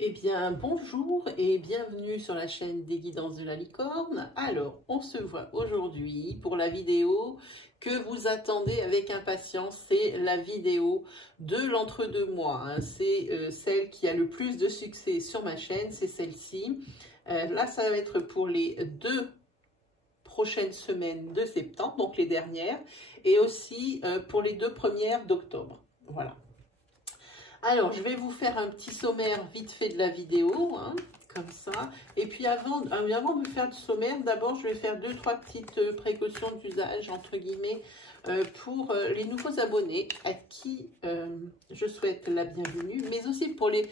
Eh bien, bonjour et bienvenue sur la chaîne des Guidances de la Licorne. Alors, on se voit aujourd'hui pour la vidéo que vous attendez avec impatience. C'est la vidéo de l'entre-deux mois. C'est celle qui a le plus de succès sur ma chaîne, c'est celle-ci. Là, ça va être pour les 2 prochaines semaines de septembre, donc les dernières, et aussi pour les 2 premières d'octobre. Voilà. Alors, je vais vous faire un petit sommaire vite fait de la vidéo, comme ça. Et puis, avant de faire le sommaire, d'abord, je vais faire 2-3 petites précautions d'usage, entre guillemets, pour les nouveaux abonnés à qui je souhaite la bienvenue, mais aussi pour les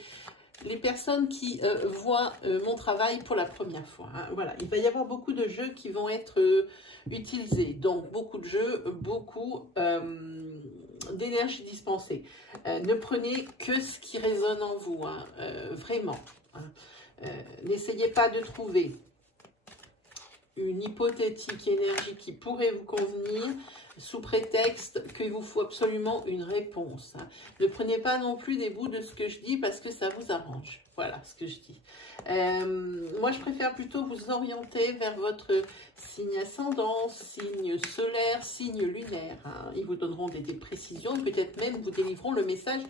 personnes qui voient mon travail pour la première fois. Voilà, il va y avoir beaucoup de jeux qui vont être utilisés. Donc, beaucoup de jeux, beaucoup d'énergie dispensée. Ne prenez que ce qui résonne en vous, vraiment. N'essayez pas de trouver une hypothétique énergie qui pourrait vous convenir sous prétexte qu'il vous faut absolument une réponse. Ne prenez pas non plus des bouts de ce que je dis parce que ça vous arrange. Voilà ce que je dis. Moi, je préfère plutôt vous orienter vers votre signe ascendant, signe solaire, signe lunaire. Ils vous donneront des précisions, peut-être même vous délivreront le message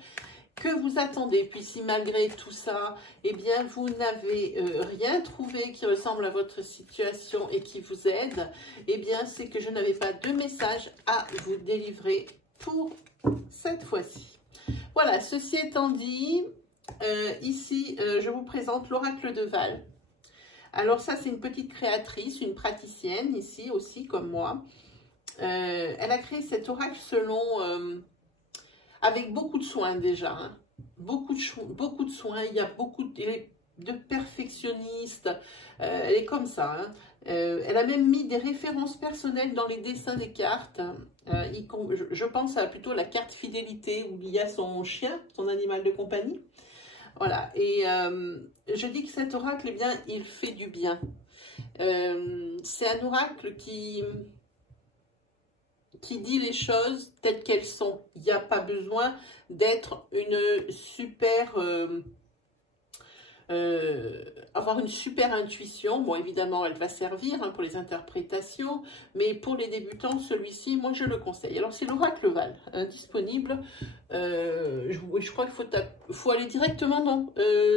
que vous attendez. Puis si malgré tout ça, eh bien, vous n'avez rien trouvé qui ressemble à votre situation et qui vous aide, eh bien, c'est que je n'avais pas de message à vous délivrer pour cette fois-ci. Voilà, ceci étant dit, ici, je vous présente l'oracle de Val. Alors ça, c'est une petite créatrice, une praticienne ici aussi, comme moi. Elle a créé cet oracle selon... avec beaucoup de soins déjà, beaucoup de soins, il y a beaucoup de perfectionnistes, elle est comme ça. Elle a même mis des références personnelles dans les dessins des cartes. Je pense à plutôt la carte fidélité où il y a son chien, son animal de compagnie. Voilà, et je dis que cet oracle, eh bien, il fait du bien. C'est un oracle qui dit les choses telles qu'elles sont. Il n'y a pas besoin d'être une super... avoir une super intuition. Bon, évidemment, elle va servir pour les interprétations, mais pour les débutants, celui-ci, moi, je le conseille. Alors, c'est l'oracle Val, disponible. Je crois qu'il faut aller directement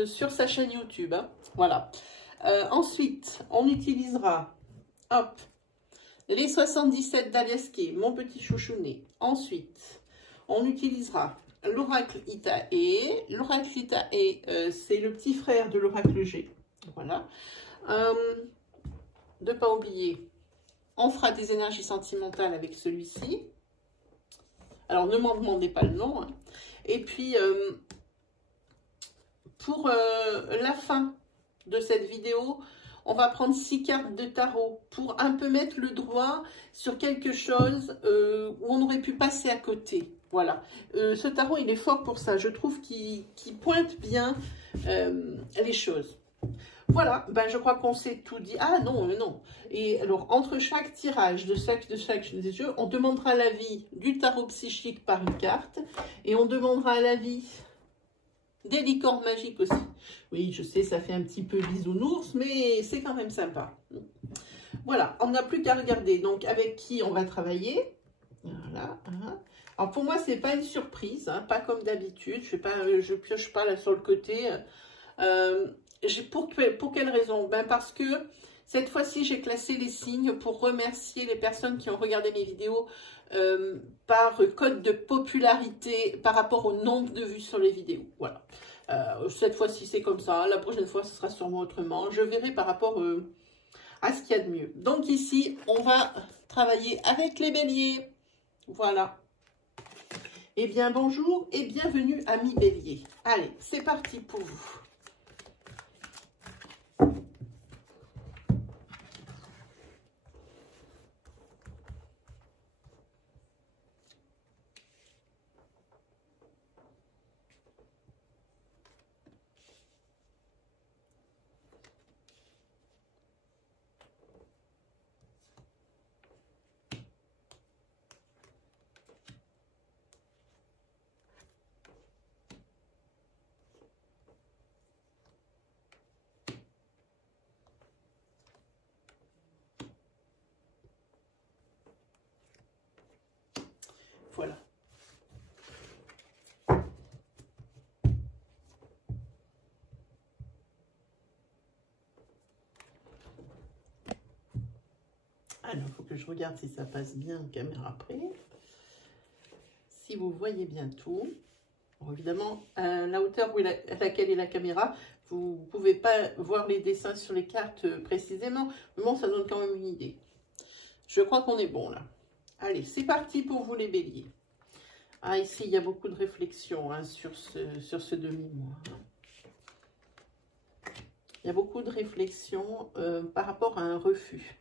sur sa chaîne YouTube. Voilà. Ensuite, on utilisera... Hop, les 77 d'Aliaské, mon petit chouchounet. Ensuite, on utilisera l'oracle Itaé. L'oracle Itaé, c'est le petit frère de l'oracle G. Voilà. Ne pas oublier, on fera des énergies sentimentales avec celui-ci. Alors, ne m'en demandez pas le nom. Et puis, pour la fin de cette vidéo, on va prendre 6 cartes de tarot pour un peu mettre le doigt sur quelque chose où on aurait pu passer à côté. Voilà. Ce tarot, il est fort pour ça. Je trouve qu'il pointe bien les choses. Voilà. Ben, je crois qu'on s'est tout dit. Ah non, non. Et alors, entre chaque tirage de chaque des jeux, on demandera l'avis du tarot psychique par une carte. Et on demandera l'avis des licornes magiques aussi. Oui, je sais, ça fait un petit peu bisounours, mais c'est quand même sympa. Voilà, on n'a plus qu'à regarder. Donc, avec qui on va travailler. Voilà. Alors, pour moi, c'est pas une surprise, pas comme d'habitude. Je pioche pas là sur le côté. Pour quelle raison? Ben, parce que cette fois-ci, j'ai classé les signes pour remercier les personnes qui ont regardé mes vidéos par code de popularité par rapport au nombre de vues sur les vidéos. Voilà. Cette fois-ci, c'est comme ça. La prochaine fois, ce sera sûrement autrement. Je verrai par rapport à ce qu'il y a de mieux. Donc ici, on va travailler avec les béliers. Voilà. Eh bien, bonjour et bienvenue, amis béliers. Allez, c'est parti pour vous. Alors, il faut que je regarde si ça passe bien en caméra près. Si vous voyez bien tout. Bon, évidemment, à la hauteur à laquelle est la caméra, vous ne pouvez pas voir les dessins sur les cartes précisément. Mais bon, ça donne quand même une idée. Je crois qu'on est bon là. Allez, c'est parti pour vous les béliers. Ah, ici, il y a beaucoup de réflexions hein, sur ce demi-mois. Il y a beaucoup de réflexions par rapport à un refus.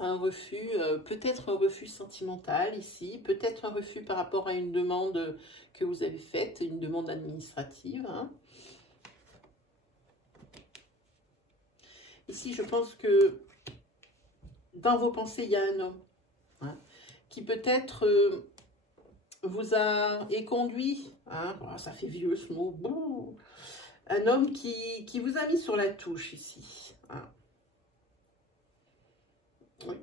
Un refus, peut-être un refus sentimental ici, peut-être un refus par rapport à une demande que vous avez faite, une demande administrative. Hein. Ici, je pense que dans vos pensées, il y a un homme hein, qui peut-être vous a conduit, hein, oh, ça fait vieux ce mot, bon, un homme qui vous a mis sur la touche ici. Hein. Oui.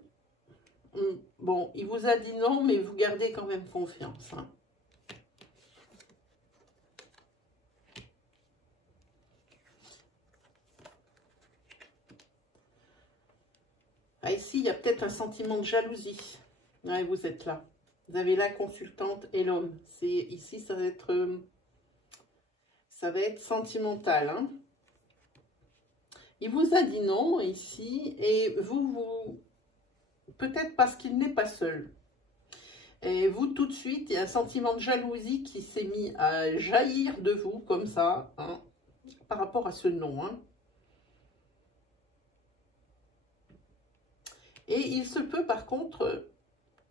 Bon, il vous a dit non, mais vous gardez quand même confiance. Hein. Ah, ici, il y a peut-être un sentiment de jalousie. Ouais, vous êtes là. Vous avez la consultante et l'homme. Ici, ça va être sentimental. Hein. Il vous a dit non ici et vous peut-être parce qu'il n'est pas seul. Et vous, tout de suite, il y a un sentiment de jalousie qui s'est mis à jaillir de vous, comme ça, hein, par rapport à ce non. Hein. Et il se peut, par contre,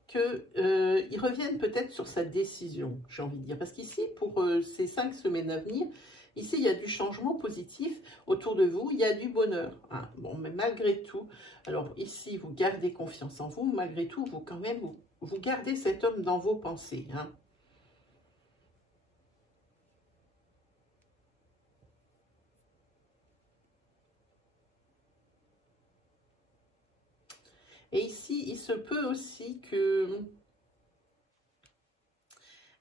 qu'il revienne peut-être sur sa décision, j'ai envie de dire. Parce qu'ici, pour ces 5 semaines à venir, ici, il y a du changement positif autour de vous, il y a du bonheur. Hein. Bon, mais malgré tout, alors ici, vous gardez confiance en vous, malgré tout, vous quand même, vous gardez cet homme dans vos pensées. Hein. Et ici, il se peut aussi que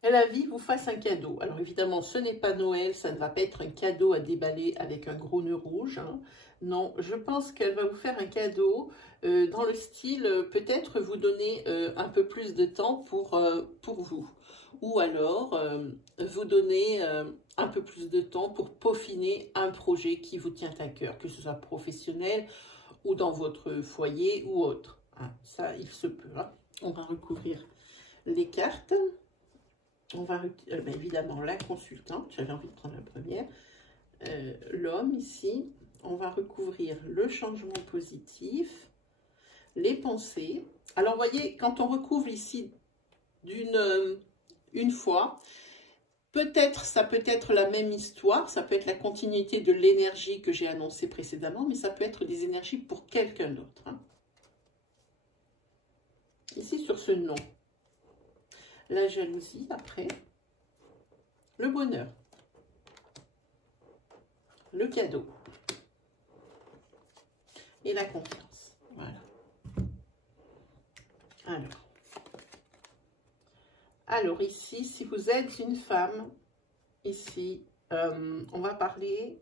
la vie vous fasse un cadeau. Alors évidemment, ce n'est pas Noël, ça ne va pas être un cadeau à déballer avec un gros nœud rouge. Hein. Non, je pense qu'elle va vous faire un cadeau dans le style, peut-être vous donner un peu plus de temps pour vous. Ou alors, vous donner un peu plus de temps pour peaufiner un projet qui vous tient à cœur, que ce soit professionnel ou dans votre foyer ou autre. Hein. Ça, il se peut. Hein. On va recouvrir les cartes. On va évidemment la consultante, j'avais envie de prendre la première, l'homme ici, on va recouvrir le changement positif, les pensées. Alors, vous voyez, quand on recouvre ici une fois, peut-être, ça peut être la même histoire, ça peut être la continuité de l'énergie que j'ai annoncée précédemment, mais ça peut être des énergies pour quelqu'un d'autre. Hein. Ici, sur ce nom. La jalousie, après, le bonheur, le cadeau et la confiance. Voilà. Alors ici, si vous êtes une femme, ici, on va parler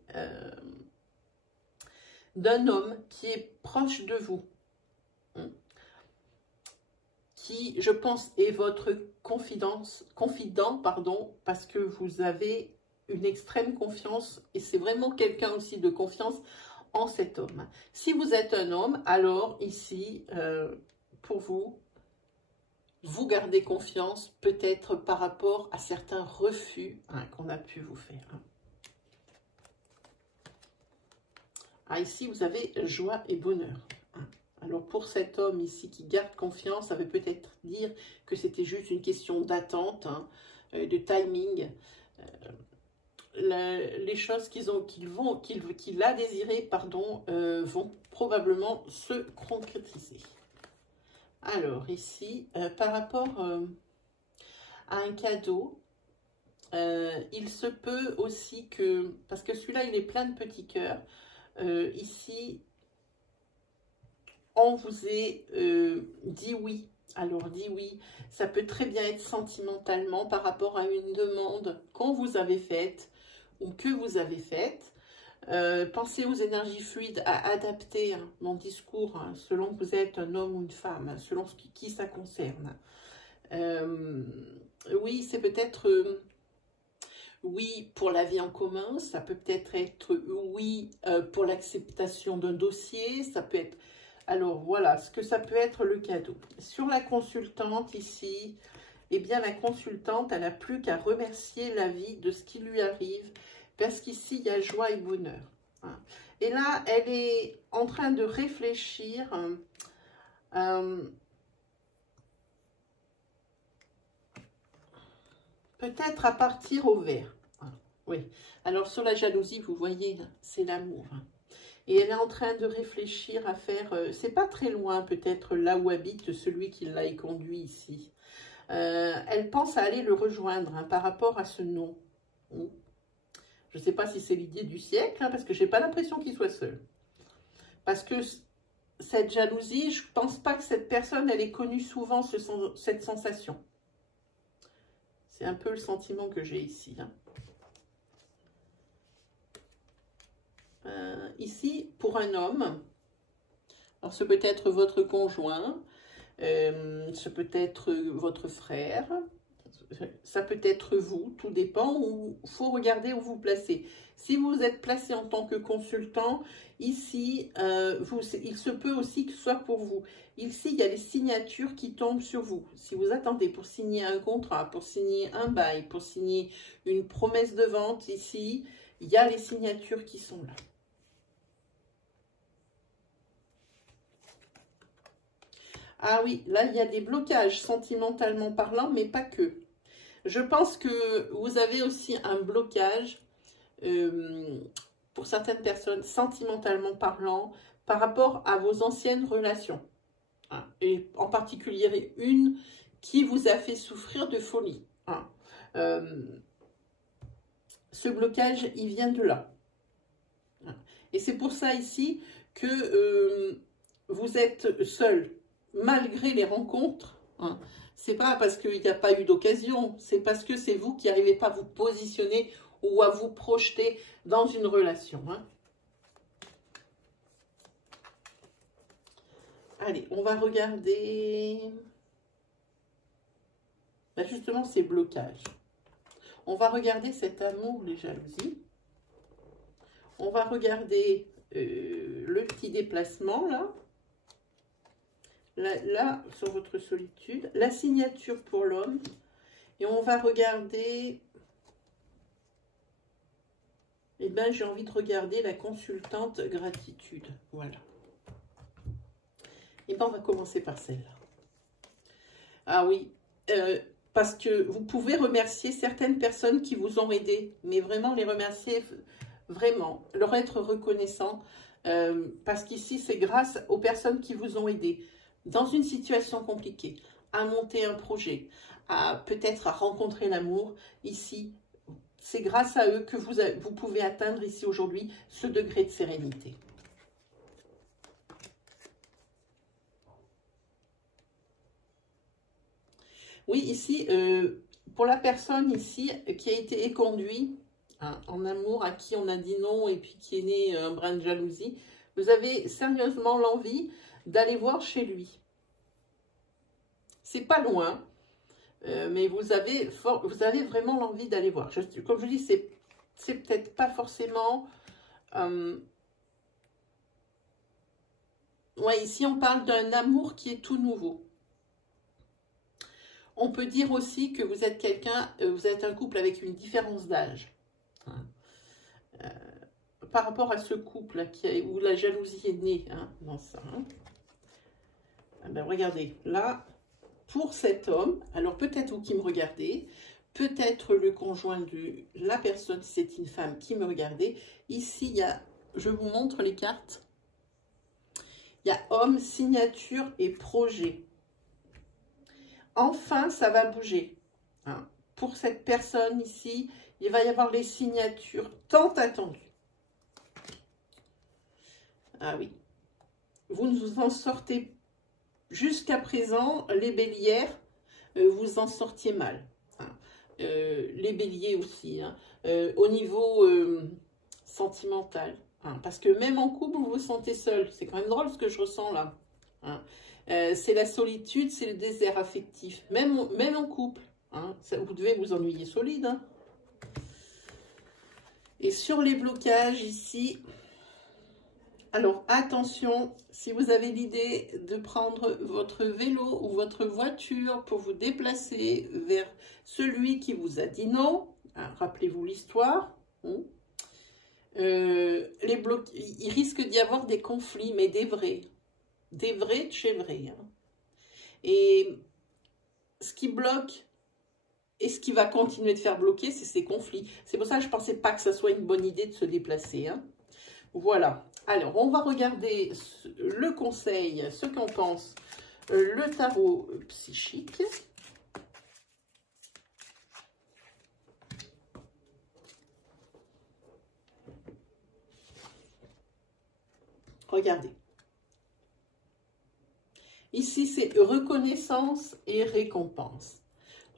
d'un homme qui est proche de vous. Qui, je pense, est votre confident, pardon, parce que vous avez une extrême confiance, et c'est vraiment quelqu'un aussi de confiance en cet homme. Si vous êtes un homme, alors ici, pour vous, vous gardez confiance, peut-être par rapport à certains refus hein, qu'on a pu vous faire. Hein. Ah, ici, vous avez joie et bonheur. Alors, pour cet homme ici qui garde confiance, ça veut peut-être dire que c'était juste une question d'attente, hein, de timing. Les choses qu'il a désirées, pardon, vont probablement se concrétiser. Alors, ici, par rapport à un cadeau, il se peut aussi que, parce que celui-là, il est plein de petits cœurs, ici, on vous ait dit oui. Alors, dit oui, ça peut très bien être sentimentalement par rapport à une demande qu'on vous avait faite ou que vous avez faite. Pensez aux énergies fluides, à adapter mon discours selon que vous êtes un homme ou une femme, selon qui ça concerne. Oui, c'est peut-être oui pour la vie en commun, ça peut peut-être être oui pour l'acceptation d'un dossier, ça peut être... Alors voilà, ce que ça peut être le cadeau. Sur la consultante ici, eh bien la consultante, elle n'a plus qu'à remercier la vie de ce qui lui arrive, parce qu'ici, il y a joie et bonheur. Et là, elle est en train de réfléchir peut-être à partir au vert. Oui. Alors, sur la jalousie, vous voyez, c'est l'amour. Et elle est en train de réfléchir à faire... c'est pas très loin, peut-être, là où habite celui qui l'a conduit ici. Elle pense à aller le rejoindre par rapport à ce nom. Je ne sais pas si c'est l'idée du siècle, parce que je n'ai pas l'impression qu'il soit seul. Parce que cette jalousie, je ne pense pas que cette personne, elle ait connu souvent cette sensation. C'est un peu le sentiment que j'ai ici. Ici, pour un homme, alors ce peut être votre conjoint, ce peut être votre frère, ça peut être vous, tout dépend, où il faut regarder où vous placez. Si vous êtes placé en tant que consultant, ici, il se peut aussi que ce soit pour vous. Ici, il y a les signatures qui tombent sur vous. Si vous attendez pour signer un contrat, pour signer un bail, pour signer une promesse de vente, ici, il y a les signatures qui sont là. Ah oui, là, il y a des blocages sentimentalement parlant, mais pas que. Je pense que vous avez aussi un blocage pour certaines personnes, sentimentalement parlant, par rapport à vos anciennes relations. Et en particulier une qui vous a fait souffrir de folie. Ce blocage, il vient de là. Et c'est pour ça ici que vous êtes seul, malgré les rencontres. C'est pas parce qu'il n'y a pas eu d'occasion, c'est parce que c'est vous qui n'arrivez pas à vous positionner ou à vous projeter dans une relation. Allez, on va regarder justement ces blocages. On va regarder cet amour, les jalousies. On va regarder le petit déplacement là. Là, sur votre solitude, la signature pour l'homme, et on va regarder, eh bien, j'ai envie de regarder la consultante gratitude, voilà. Et bien, on va commencer par celle-là. Ah oui, parce que vous pouvez remercier certaines personnes qui vous ont aidé, mais vraiment les remercier, vraiment, leur être reconnaissant, parce qu'ici, c'est grâce aux personnes qui vous ont aidé dans une situation compliquée, à monter un projet, peut-être à rencontrer l'amour. Ici, c'est grâce à eux que vous pouvez atteindre ici aujourd'hui ce degré de sérénité. Oui, ici, pour la personne ici qui a été éconduite en amour, à qui on a dit non et puis qui est né un brin de jalousie, vous avez sérieusement l'envie d'aller voir chez lui. C'est pas loin, mais vous avez vraiment l'envie d'aller voir. Comme je dis, c'est peut-être pas forcément... ouais, ici, on parle d'un amour qui est tout nouveau. On peut dire aussi que vous êtes quelqu'un, vous êtes un couple avec une différence d'âge. Par rapport à ce couple où la jalousie est née dans ça. Ben, regardez, là, pour cet homme, alors peut-être vous qui me regardez, peut-être le conjoint de la personne, si c'est une femme qui me regardait. Ici, il y a, je vous montre les cartes. Il y a homme, signature et projet. Enfin, ça va bouger. Pour cette personne ici, il va y avoir les signatures tant attendues. Ah oui. Vous ne vous en sortez jusqu'à présent, les bélières, vous en sortiez mal. Les béliers aussi. Au niveau sentimental. Hein, parce que même en couple, vous vous sentez seul. C'est quand même drôle ce que je ressens là. Hein. C'est la solitude, c'est le désert affectif. Même en couple. Hein, ça, vous devez vous ennuyer solide. Hein. Et sur les blocages ici, alors attention, si vous avez l'idée de prendre votre vélo ou votre voiture pour vous déplacer vers celui qui vous a dit non, hein, rappelez-vous l'histoire, hein, il risque d'y avoir des conflits, mais des vrais de chez vrais. Hein. Et ce qui bloque et ce qui va continuer de faire bloquer, c'est ces conflits. C'est pour ça que je ne pensais pas que ça soit une bonne idée de se déplacer. Hein. Voilà. Alors, on va regarder le conseil, ce qu'en pense le tarot psychique. Regardez. Ici, c'est reconnaissance et récompense.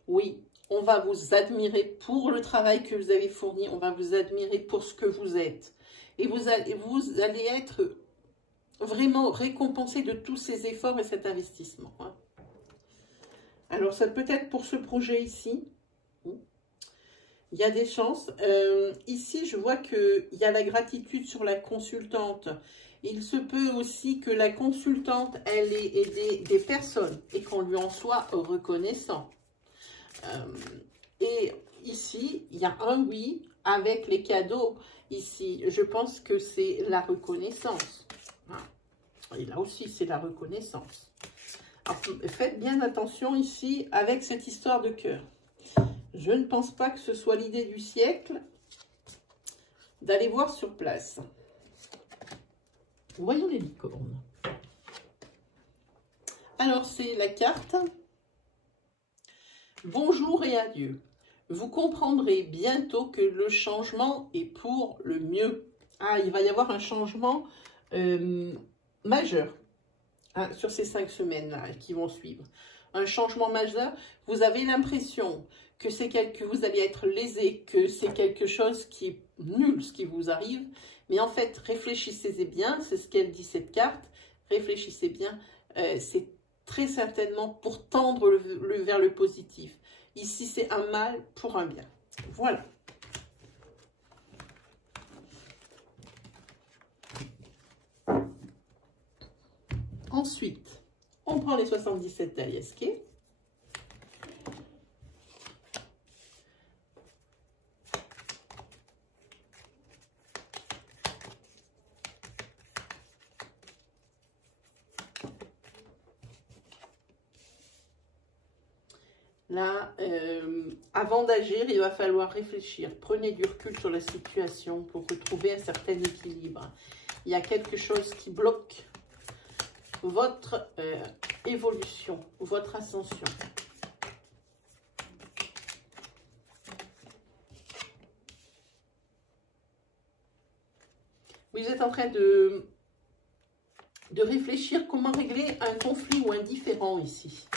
Oui, on va vous admirer pour le travail que vous avez fourni. On va vous admirer pour ce que vous êtes. Et vous allez être vraiment récompensé de tous ces efforts et cet investissement. Hein. Alors, ça peut être pour ce projet ici. Il y a des chances. Ici, je vois qu'il y a la gratitude sur la consultante. Il se peut aussi que la consultante, elle ait aidé des personnes et qu'on lui en soit reconnaissant. Et ici, il y a un oui avec les cadeaux. Ici, je pense que c'est la reconnaissance. Et là aussi, c'est la reconnaissance. Alors, faites bien attention ici avec cette histoire de cœur. Je ne pense pas que ce soit l'idée du siècle d'aller voir sur place. Voyons les licornes. Alors, c'est la carte. Bonjour et adieu. Vous comprendrez bientôt que le changement est pour le mieux. Ah, il va y avoir un changement majeur hein, sur ces 5 semaines-là qui vont suivre. Un changement majeur. Vous avez l'impression que c'est que vous allez être lésé, que c'est quelque chose qui est nul, ce qui vous arrive. Mais en fait, réfléchissez bien, c'est ce qu'elle dit cette carte. Réfléchissez bien, c'est très certainement pour tendre vers le positif. Ici, c'est un mal pour un bien. Voilà. Ensuite, on prend les 77 d'Aliasquet. Là, avant d'agir, il va falloir réfléchir. Prenez du recul sur la situation pour retrouver un certain équilibre. Il y a quelque chose qui bloque votre évolution, votre ascension. Vous êtes en train de réfléchir comment régler un conflit ou un différend ici.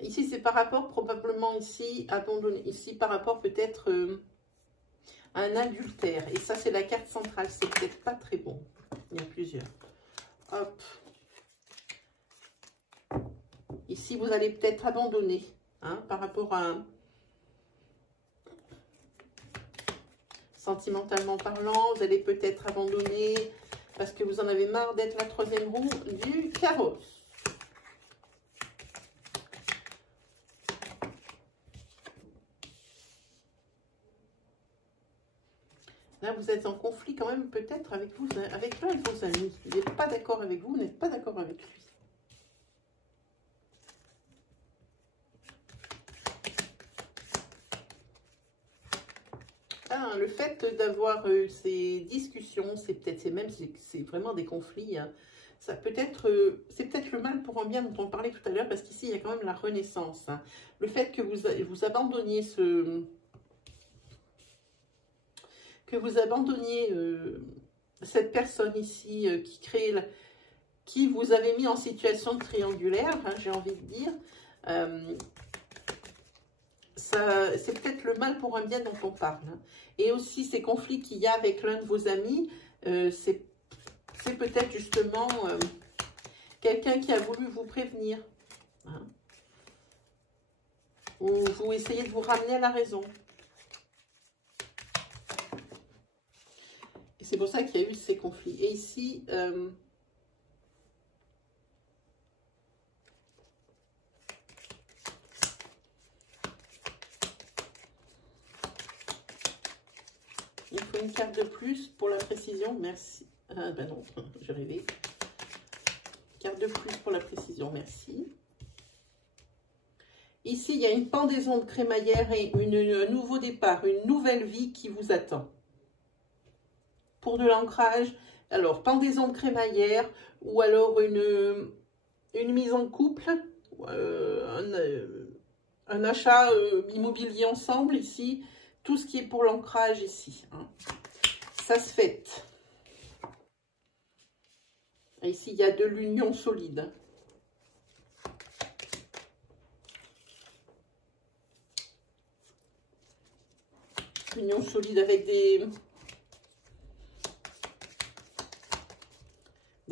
Ici, c'est par rapport probablement ici, abandonné, ici par rapport peut-être à un adultère. Et ça, c'est la carte centrale. C'est peut-être pas très bon. Il y a plusieurs. Hop. Ici, vous allez peut-être abandonner hein, par rapport à sentimentalement parlant. Vous allez peut-être abandonner parce que vous en avez marre d'être la 3e roue du carrosse. Là, vous êtes en conflit quand même peut-être avec l'un de vos amis. Il n'est pas d'accord avec vous, vous n'êtes pas d'accord avec lui. Ah, le fait d'avoir ces discussions, c'est vraiment des conflits. Hein. Ça peut être, c'est peut-être le mal pour un bien dont on parlait tout à l'heure, parce qu'ici, il y a quand même la renaissance. Hein. Le fait que vous abandonniez cette personne ici qui vous avait mis en situation triangulaire, hein, j'ai envie de dire, c'est peut-être le mal pour un bien dont on parle. Hein. Et aussi ces conflits qu'il y a avec l'un de vos amis, c'est peut-être justement quelqu'un qui a voulu vous prévenir. Hein. Ou vous essayez de vous ramener à la raison. Et c'est pour ça qu'il y a eu ces conflits. Et ici, il faut une carte de plus pour la précision. Merci. Ah ben non, j'ai rêvé. Carte de plus pour la précision. Merci. Ici, il y a une pendaison de crémaillère et un nouveau départ, une nouvelle vie qui vous attend. Pour de l'ancrage, alors pendaison de crémaillère ou alors une mise en couple, un achat immobilier ensemble ici, tout ce qui est pour l'ancrage ici. Hein. Ça se fête. Et ici, il y a de l'union solide. Union solide avec des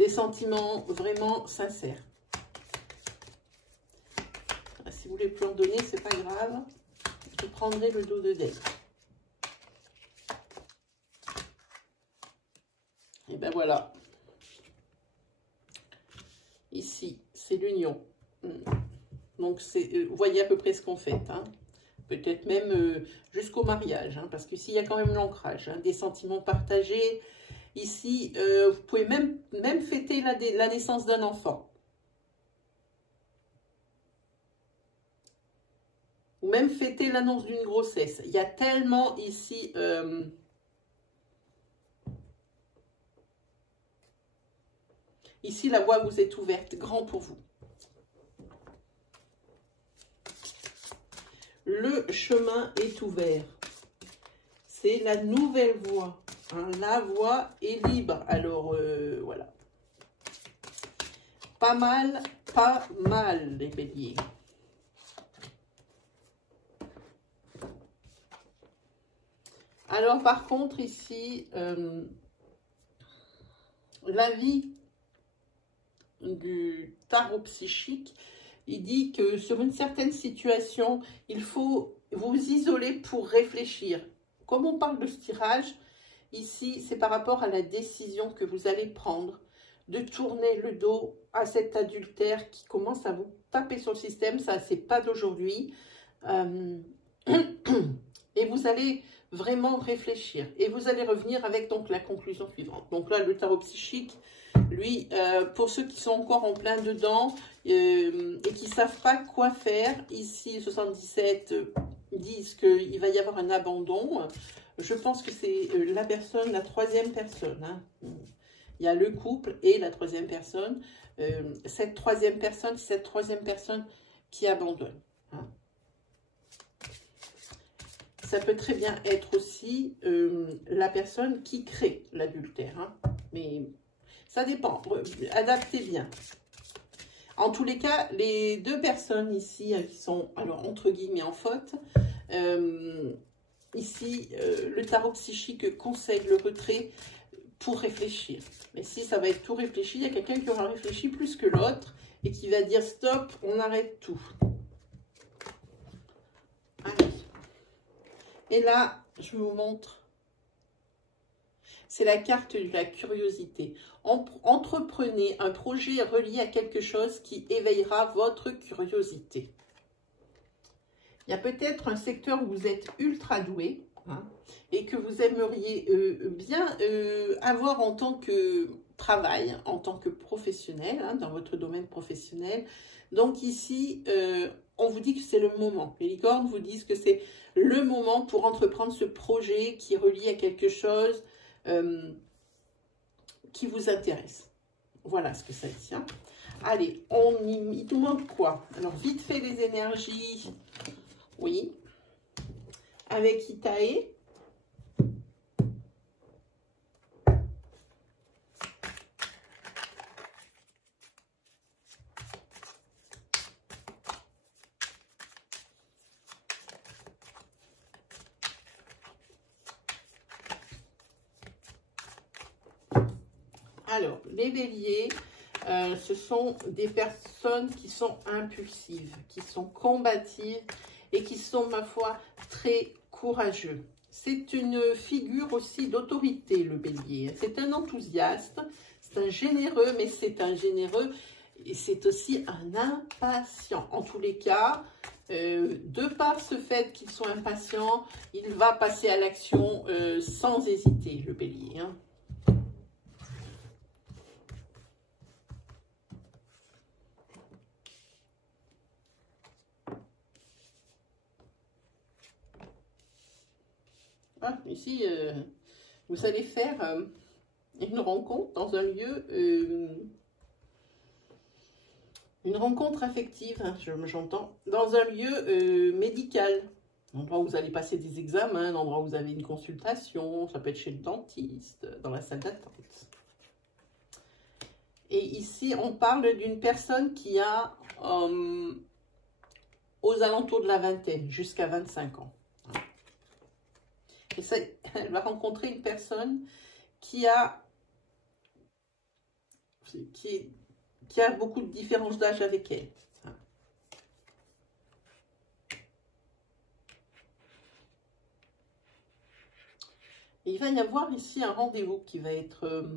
sentiments vraiment sincères. Si vous voulez plus en donner, c'est pas grave. Je prendrai le dos de deck. Et ben voilà. Ici, c'est l'union. Donc, vous voyez à peu près ce qu'on fait. Hein. Peut-être même jusqu'au mariage. Hein, parce qu'ici, il y a quand même l'ancrage. Hein, des sentiments partagés. Ici, vous pouvez même fêter la naissance d'un enfant. Ou même fêter l'annonce d'une grossesse. Il y a tellement ici... ici, la voie vous est ouverte, grand pour vous. Le chemin est ouvert. C'est la nouvelle voie. Hein, la voie est libre. Alors, voilà. Pas mal, les béliers. Alors, par contre, ici, l'avis du tarot psychique, il dit que sur une certaine situation, il faut vous isoler pour réfléchir. Comme on parle de ce tirage, ici, c'est par rapport à la décision que vous allez prendre de tourner le dos à cet adultère qui commence à vous taper sur le système. Ça, c'est pas d'aujourd'hui. Et vous allez vraiment réfléchir. Et vous allez revenir avec donc la conclusion suivante. Donc là, le tarot psychique, lui, pour ceux qui sont encore en plein dedans et qui ne savent pas quoi faire, ici, 77 disent qu'il va y avoir un abandon. Je pense que c'est la personne, la troisième personne. Hein. Il y a le couple et la troisième personne. Cette troisième personne qui abandonne. Hein. Ça peut très bien être aussi la personne qui crée l'adultère. Hein. Mais ça dépend. Adaptez bien. En tous les cas, les deux personnes ici qui sont, alors entre guillemets, en faute, ici, le tarot psychique conseille le retrait pour réfléchir. Mais si ça va être tout réfléchi, il y a quelqu'un qui aura réfléchi plus que l'autre et qui va dire stop, on arrête tout. Allez. Et là, je vous montre, c'est la carte de la curiosité. Entreprenez un projet relié à quelque chose qui éveillera votre curiosité. Il y a peut-être un secteur où vous êtes ultra doué hein, et que vous aimeriez bien avoir en tant que travail, en tant que professionnel, hein, dans votre domaine professionnel. Donc ici, on vous dit que c'est le moment. Les licornes vous disent que c'est le moment pour entreprendre ce projet qui est relié à quelque chose qui vous intéresse. Voilà ce que ça dit. Hein. Allez, il nous manque quoi? Alors, vite fait les énergies. Oui. Avec Itae. Alors, les béliers, ce sont des personnes qui sont impulsives, qui sont combatives et qui sont, ma foi, très courageux. C'est une figure aussi d'autorité, le bélier. C'est un enthousiaste, c'est un généreux, mais c'est un généreux et c'est aussi un impatient. En tous les cas, de par ce fait qu'ils sont impatients, il va passer à l'action sans hésiter, le bélier, hein. Ah, ici, vous allez faire une rencontre dans un lieu, une rencontre affective, hein, j'entends, dans un lieu médical, un endroit où vous allez passer des examens, un endroit où vous avez une consultation, ça peut être chez le dentiste, dans la salle d'attente. Et ici, on parle d'une personne qui a aux alentours de la vingtaine, jusqu'à 25 ans. Et ça, elle va rencontrer une personne qui a beaucoup de différences d'âge avec elle. Et il va y avoir ici un rendez-vous qui va être...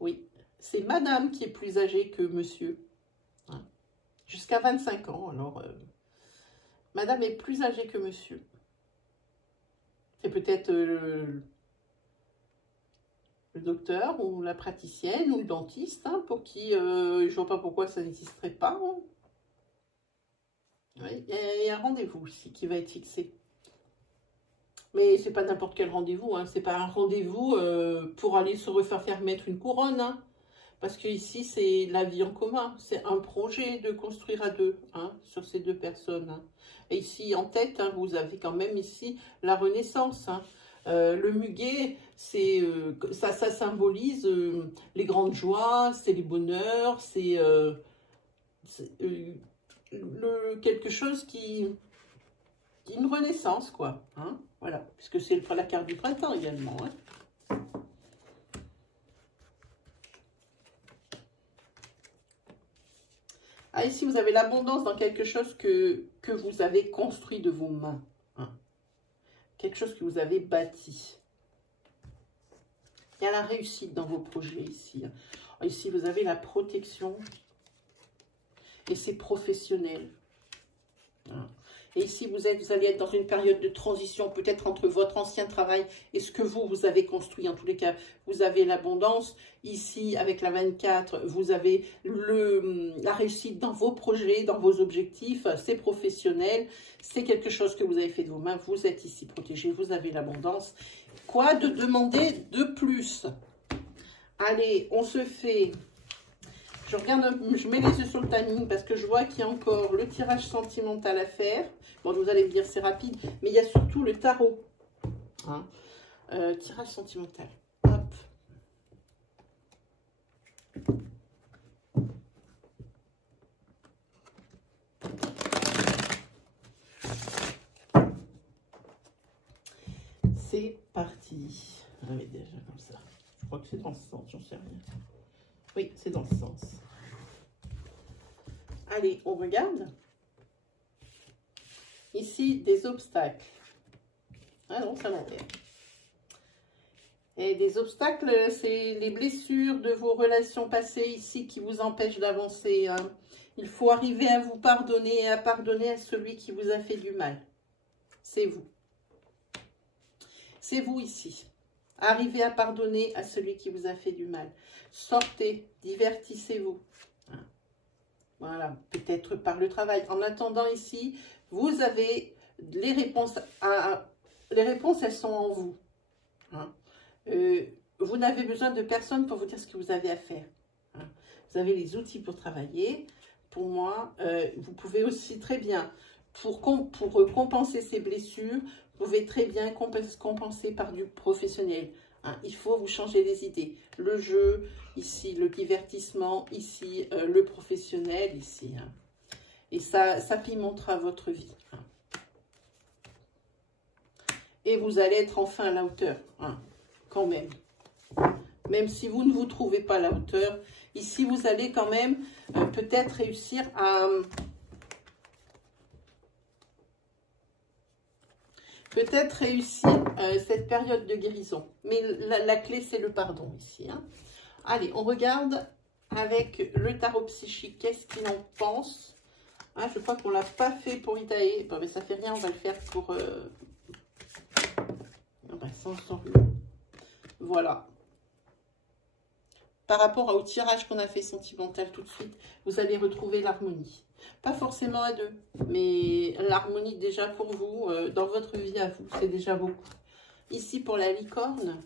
oui, c'est madame qui est plus âgée que monsieur. Hein, jusqu'à 25 ans. Alors, madame est plus âgée que monsieur. C'est peut-être le docteur ou la praticienne ou le dentiste, hein, pour qui je ne vois pas pourquoi ça n'existerait pas. Hein. Oui, il y a un rendez-vous aussi qui va être fixé. Mais c'est pas n'importe quel rendez-vous, hein. C'est pas un rendez-vous pour aller se refaire mettre une couronne, hein. Parce que ici c'est la vie en commun, c'est un projet de construire à deux, hein, sur ces deux personnes. Hein. Et ici en tête, hein, vous avez quand même ici la renaissance. Hein. Le muguet, c'est ça symbolise les grandes joies, c'est les bonheurs, c'est quelque chose qui une renaissance, quoi. Hein, voilà, puisque c'est la carte du printemps également. Hein. Ah, ici, vous avez l'abondance dans quelque chose que vous avez construit de vos mains. Hein. Quelque chose que vous avez bâti. Il y a la réussite dans vos projets ici. Ici, vous avez la protection. Et c'est professionnel. Hein. Et ici, vous allez être dans une période de transition, peut-être entre votre ancien travail et ce que vous avez construit. En tous les cas, vous avez l'abondance. Ici, avec la 24, vous avez la réussite dans vos projets, dans vos objectifs. C'est professionnel. C'est quelque chose que vous avez fait de vos mains. Vous êtes ici protégé. Vous avez l'abondance. Quoi de demander de plus? Allez, on se fait... Je regarde, je mets les yeux sur le timing parce que je vois qu'il y a encore le tirage sentimental à faire. Bon, vous allez me dire c'est rapide, mais il y a surtout le tarot. Hein. Tirage sentimental. Hop. C'est parti. Ah oui, déjà comme ça. Je crois que c'est dans ce sens, j'en sais rien. Oui, c'est dans ce sens. Allez, on regarde. Ici, des obstacles. Ah non, ça l'enlève. Et des obstacles, c'est les blessures de vos relations passées ici qui vous empêchent d'avancer. Hein. Il faut arriver à vous pardonner et à pardonner à celui qui vous a fait du mal. C'est vous. C'est vous ici. Arrivez à pardonner à celui qui vous a fait du mal. Sortez, divertissez-vous. Voilà, peut-être par le travail. En attendant ici, vous avez les réponses. Les réponses, elles sont en vous. Hein. Vous n'avez besoin de personne pour vous dire ce que vous avez à faire. Hein. Vous avez les outils pour travailler. Pour moi, vous pouvez aussi très bien, pour compenser ces blessures, vous pouvez très bien compenser par du professionnel. Hein, il faut vous changer les idées. Le jeu, ici, le divertissement, ici, le professionnel, ici. Hein. Et ça pimentera votre vie. Hein. Et vous allez être enfin à la hauteur, hein, quand même. Même si vous ne vous trouvez pas à la hauteur, ici, vous allez quand même peut-être réussir à... Peut-être réussir cette période de guérison. Mais la clé, c'est le pardon ici. Hein. Allez, on regarde avec le tarot psychique. Qu'est-ce qu'il en pense? Ah, je crois qu'on ne l'a pas fait pour Itaé. Bon, mais ça fait rien, on va le faire pour... Voilà. Par rapport au tirage qu'on a fait sentimental tout de suite, vous allez retrouver l'harmonie. Pas forcément à deux, mais l'harmonie déjà pour vous, dans votre vie à vous, c'est déjà beaucoup. Ici pour la licorne.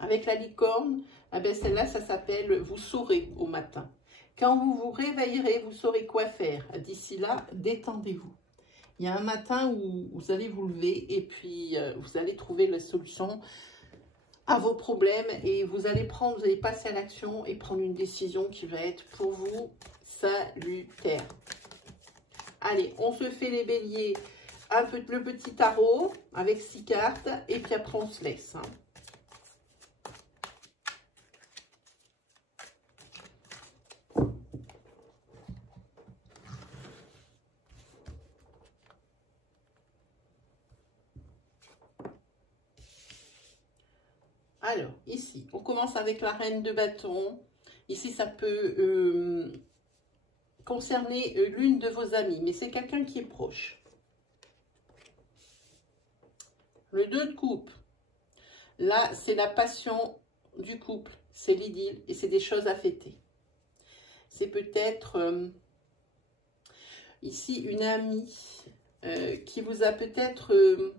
Avec la licorne, eh ben celle-là, ça s'appelle « Vous saurez au matin ». Quand vous vous réveillerez, vous saurez quoi faire. D'ici là, détendez-vous. Il y a un matin où vous allez vous lever et puis vous allez trouver la solution à vos problèmes et vous allez passer à l'action et prendre une décision qui va être pour vous salutaire. Allez, on se fait les béliers, le petit tarot avec 6 cartes et puis après on se laisse. Hein. Alors, ici, on commence avec la reine de bâton. Ici, ça peut concerner l'une de vos amies, mais c'est quelqu'un qui est proche. Le 2 de coupe. Là, c'est la passion du couple. C'est l'idylle et c'est des choses à fêter. C'est peut-être, ici, une amie qui vous a peut-être...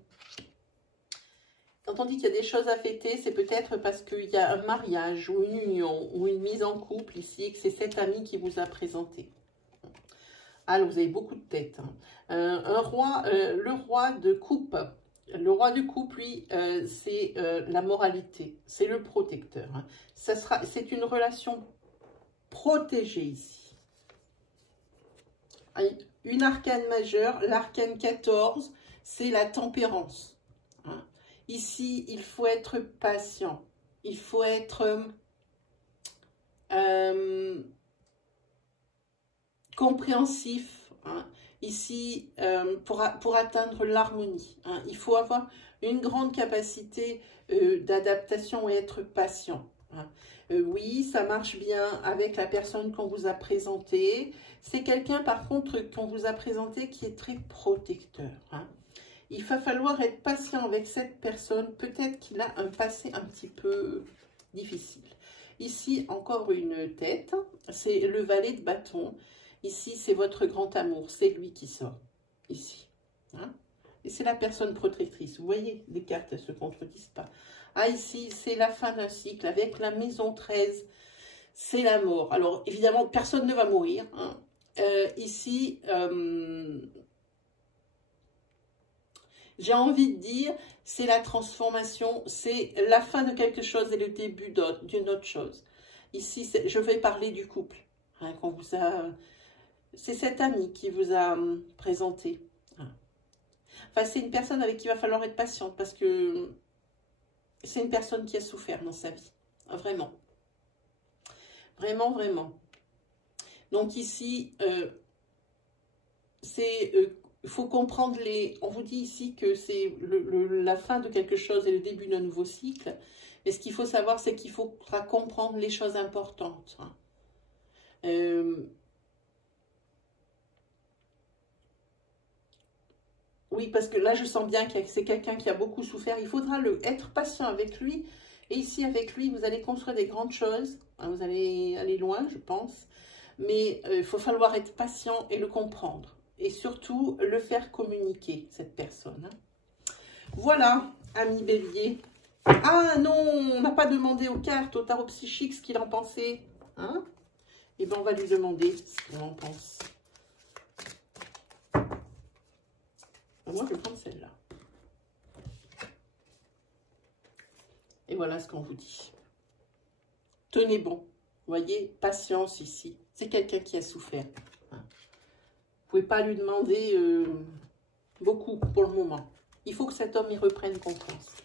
Quand on dit qu'il y a des choses à fêter, c'est peut-être parce qu'il y a un mariage ou une union ou une mise en couple ici et que c'est cet ami qui vous a présenté. Alors, vous avez beaucoup de têtes. Hein. Le roi de coupe. Le roi de coupe, lui, c'est la moralité. C'est le protecteur. Hein. C'est une relation protégée ici. Une arcane majeure, l'arcane 14, c'est la tempérance. Hein. Ici, il faut être patient. Il faut être compréhensif. Hein. Ici, pour atteindre l'harmonie. Hein. Il faut avoir une grande capacité d'adaptation et être patient. Hein. Oui, ça marche bien avec la personne qu'on vous a présentée. C'est quelqu'un, par contre, qu'on vous a présenté qui est très protecteur. Hein. Il va falloir être patient avec cette personne. Peut-être qu'il a un passé un petit peu difficile. Ici, encore une tête. C'est le valet de bâton. Ici, c'est votre grand amour. C'est lui qui sort. Ici. Hein? Et c'est la personne protectrice. Vous voyez, les cartes ne se contredisent pas. Ah, ici, c'est la fin d'un cycle. Avec la maison 13, c'est la mort. Alors, évidemment, personne ne va mourir. Hein. Ici... j'ai envie de dire, c'est la transformation, c'est la fin de quelque chose et le début d'une autre chose. Ici, je vais parler du couple. Hein, c'est cet ami qui vous a présenté. Hein. Enfin, c'est une personne avec qui il va falloir être patiente parce que c'est une personne qui a souffert dans sa vie. Vraiment. Vraiment, vraiment. Donc ici, c'est... il faut comprendre on vous dit ici que c'est la fin de quelque chose et le début d'un nouveau cycle. Mais ce qu'il faut savoir, c'est qu'il faudra comprendre les choses importantes. Hein. Oui, parce que là, je sens bien que c'est quelqu'un qui a beaucoup souffert. Il faudra être patient avec lui. Et ici, avec lui, vous allez construire des grandes choses. Hein, vous allez aller loin, je pense. Mais il faut falloir être patient et le comprendre. Et surtout, le faire communiquer, cette personne. Hein. Voilà, ami bélier. Ah non, on n'a pas demandé aux cartes, au tarot psychique, ce qu'il en pensait. Hein? Eh bien, on va lui demander ce qu'il en pense. Moi, je vais prendre celle-là. Et voilà ce qu'on vous dit. Tenez bon. Vous voyez, patience ici. C'est quelqu'un qui a souffert. Hein. Vous ne pouvez pas lui demander beaucoup pour le moment. Il faut que cet homme y reprenne confiance.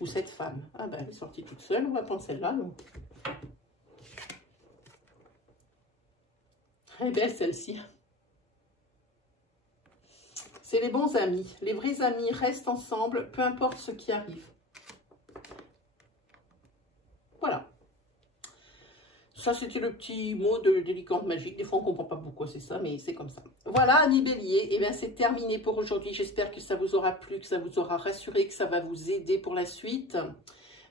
Ou cette femme. Ah ben, elle est sortie toute seule, on va prendre celle-là. Très belle celle-ci. C'est les bons amis. Les vrais amis restent ensemble, peu importe ce qui arrive. Voilà. Ça, c'était le petit mot de licorne magique. Des fois, on ne comprend pas pourquoi c'est ça, mais c'est comme ça. Voilà, amis bélier. Eh bien, c'est terminé pour aujourd'hui. J'espère que ça vous aura plu, que ça vous aura rassuré, que ça va vous aider pour la suite.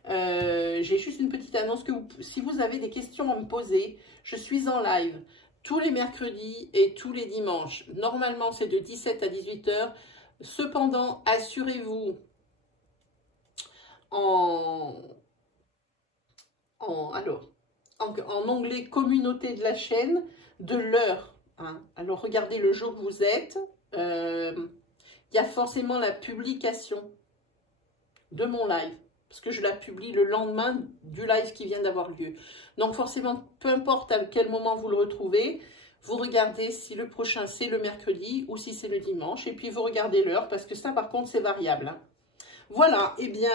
J'ai juste une petite annonce que si vous avez des questions à me poser, je suis en live tous les mercredis et tous les dimanches. Normalement, c'est de 17 à 18 h. Cependant, assurez-vous en onglet communauté de la chaîne de l'heure. Hein. Alors, regardez le jour que vous êtes. Il y a forcément la publication de mon live. Parce que je la publie le lendemain du live qui vient d'avoir lieu. Donc forcément, peu importe à quel moment vous le retrouvez, vous regardez si le prochain c'est le mercredi ou si c'est le dimanche. Et puis vous regardez l'heure parce que ça par contre c'est variable. Hein. Voilà, et bien,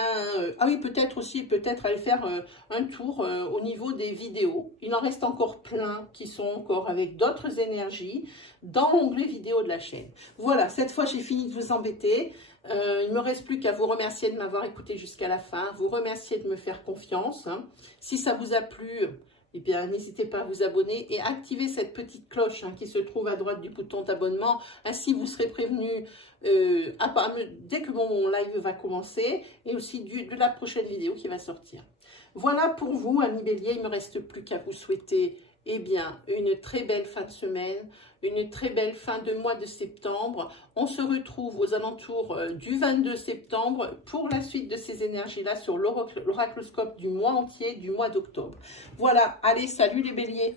ah oui, peut-être aussi, peut-être aller faire un tour au niveau des vidéos. Il en reste encore plein qui sont encore avec d'autres énergies dans l'onglet vidéo de la chaîne. Voilà, cette fois j'ai fini de vous embêter. Il ne me reste plus qu'à vous remercier de m'avoir écouté jusqu'à la fin, vous remercier de me faire confiance. Hein. Si ça vous a plu, eh bien, n'hésitez pas à vous abonner et activer cette petite cloche qui se trouve à droite du bouton d'abonnement. Ainsi, vous serez prévenu dès que mon live va commencer et aussi de la prochaine vidéo qui va sortir. Voilà pour vous, amis bélier. Il ne me reste plus qu'à vous souhaiter une très belle fin de semaine, une très belle fin de mois de septembre. On se retrouve aux alentours du 22 septembre pour la suite de ces énergies-là sur l'oracloscope du mois entier, du mois d'octobre. Voilà, allez, salut les béliers!